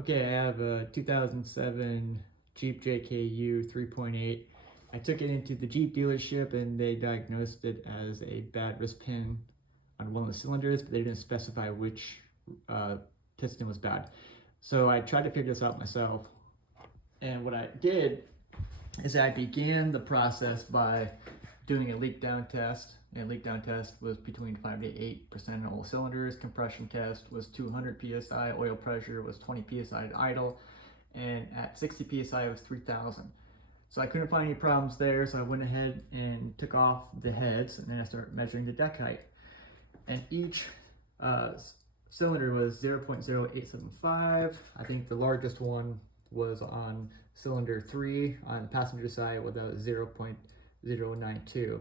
Okay, I have a 2007 Jeep JKU 3.8. I took it into the Jeep dealership and they diagnosed it as a bad wrist pin on one of the cylinders, but they didn't specify which piston was bad. So I tried to figure this out myself. And what I did is I began the process by doing a leak down test. And leak down test was between 5 to 8% on all cylinders. Compression test was 200 psi. Oil pressure was 20 psi at idle. And at 60 psi it was 3,000. So I couldn't find any problems there, so I went ahead and took off the heads, and then I started measuring the deck height. And each cylinder was 0.0875. I think the largest one was on cylinder 3 on the passenger side with a 0.092.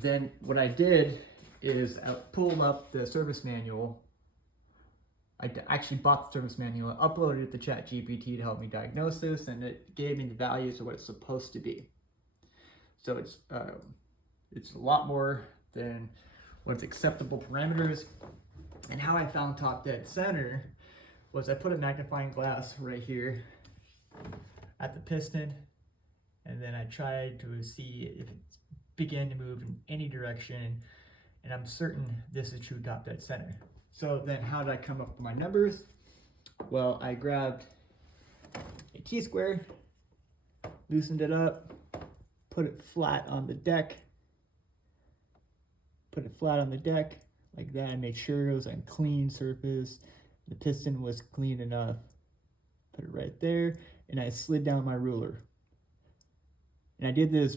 Then what I did is I pulled up the service manual. I actually bought the service manual, uploaded it to ChatGPT to help me diagnose this, and it gave me the values of what it's supposed to be. So it's a lot more than what's acceptable parameters. And how I found top dead center was I put a magnifying glass right here at the piston, and then I tried to see if it began to move in any direction, and I'm certain this is true top dead center. So then how did I come up with my numbers? Well, I grabbed a T-square, loosened it up, put it flat on the deck, like that, and made sure it was on clean surface. The piston was clean enough. Put it right there, and I slid down my ruler. And I did this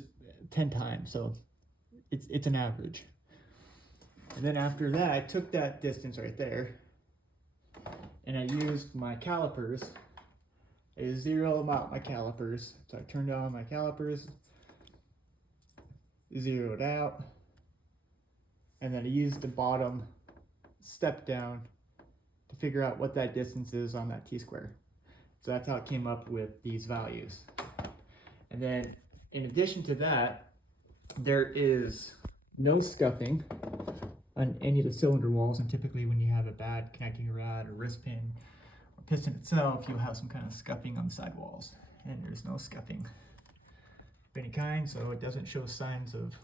10 times, so it's an average. And then after that, I took that distance right there, and I used my calipers. I zeroed out my calipers. So I turned on my calipers, zeroed out, and then I used the bottom step down to figure out what that distance is on that T-square. So that's how it came up with these values. And then in addition to that, there is no scuffing on any of the cylinder walls, and typically when you have a bad connecting rod or wrist pin or piston itself, you'll have some kind of scuffing on the sidewalls, and there's no scuffing of any kind, so it doesn't show signs of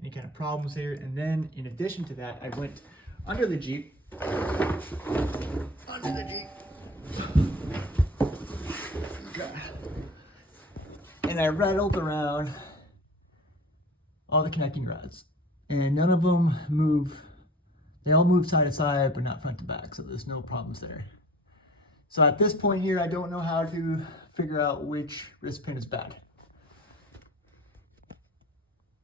any kind of problems here. And then in addition to that, I went under the Jeep, and I rattled around all the connecting rods, and none of them move. They all move side to side, but not front to back, so there's no problems there. So at this point here, I don't know how to figure out which wrist pin is bad.